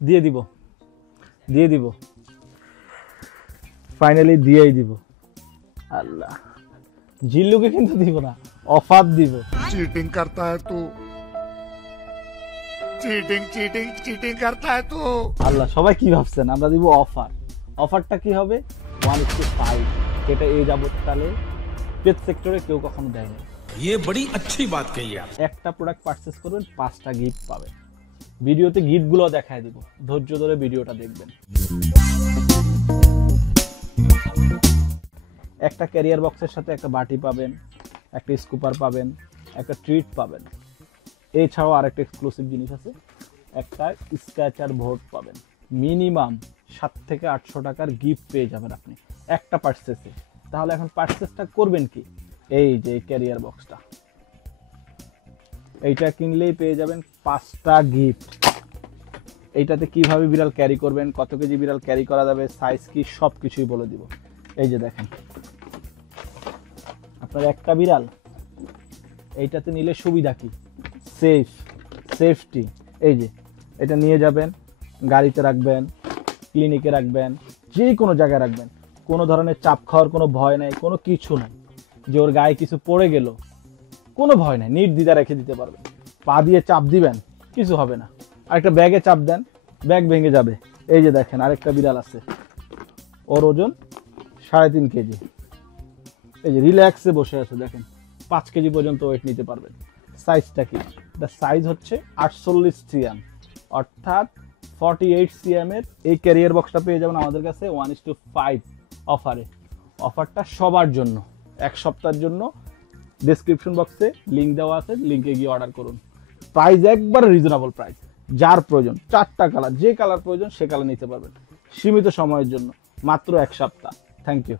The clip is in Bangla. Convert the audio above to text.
দিয়ে দিব, দিয়ে দিব, ফাইনালি দিয়েই দিব। আল্লাহ, জিল্লুকে কিন্তু দিব না, অফার দিব। चीटिंग करता है तू, चीटिंग चीटिंग चीटिंग करता है तू। আল্লাহ, সবাই কি ভাবছেন আমরা দিব অফার? অফারটা কি হবে? 1:5, যেটা এই যাবৎকালে পেট সেক্টরে কেউ কখনো দেয়নি। ये बड़ी अच्छी बात कही आप। একটা প্রোডাক্ট পারচেজ করবেন, 5টা গিফট পাবেন। ভিডিওতে গিফটগুলো দেখায় দিব, ধৈর্য ধরে ভিডিওটা দেখবেন। একটা ক্যারিয়ার বক্সের সাথে একটা বাটি পাবেন, একটা স্কুপার পাবেন, একটা ট্রিট পাবেন। এছাড়াও আরেকটা এক্সক্লুসিভ জিনিস আছে, একটা স্ক্র্যাচার বোর্ড পাবেন। মিনিমাম 700 থেকে 800 টাকার গিফট পেয়ে যাবেন আপনি একটা পারচেসে। তাহলে এখন পারচেসটা করবেন কি? এই যে ক্যারিয়ার বক্সটা, এইটা কিনলেই পেয়ে যাবেন 5টা গিফট। এইটাতে কিভাবে বিড়াল ক্যারি করবেন, কত কেজি বিড়াল ক্যারি করা যাবে, সাইজ কি, সব কিছুই বলে দিব। এই যে দেখেন, আপনার একটা বিড়াল, এইটাতে নিলে সুবিধা কি? সেফটি। এই যে এটা নিয়ে যাবেন, গাড়িতে রাখবেন, ক্লিনিকে রাখবেন, যে কোনো জায়গায় রাখবেন। কোনো ধরনের চাপ খাওয়ার কোনো ভয় নাই, কোনো কিছু নাই যে ওর গায়ে কিছু পড়ে গেল, কোনো ভয় নাই, নির্দ্বিধা রেখে দিতে পারবেন। পা দিয়ে চাপ দিবেন, কিছু হবে না। আরেকটা ব্যাগে চাপ দেন, ব্যাগ ভেঙে যাবে। এই যে দেখেন আরেকটা বিড়াল আছে, ওর ওজন 3.5 কেজি। এই যে রিল্যাক্সে বসে আছে, দেখেন 5 কেজি পর্যন্ত ওয়েট নিতে পারবেন। সাইজটা কি? এটা সাইজ হচ্ছে 48 সিএম, অর্থাৎ 48 সিএম এর এই ক্যারিয়ার বক্সটা পেয়ে যাবেন আমাদের কাছে 1:5 অফারে। অফারটা সবার জন্য, 1 সপ্তাহের জন্য। ডেসক্রিপশন বক্সে লিঙ্ক দেওয়া আছে, লিঙ্কে গিয়ে অর্ডার করুন। প্রাইস একবারে রিজনেবল প্রাইস। যার প্রয়োজন, 4টা কালার, যে কালার প্রয়োজন সে কালার নিতে পারবেন, সীমিত সময়ের জন্য, মাত্র 1 সপ্তাহ। Thank you.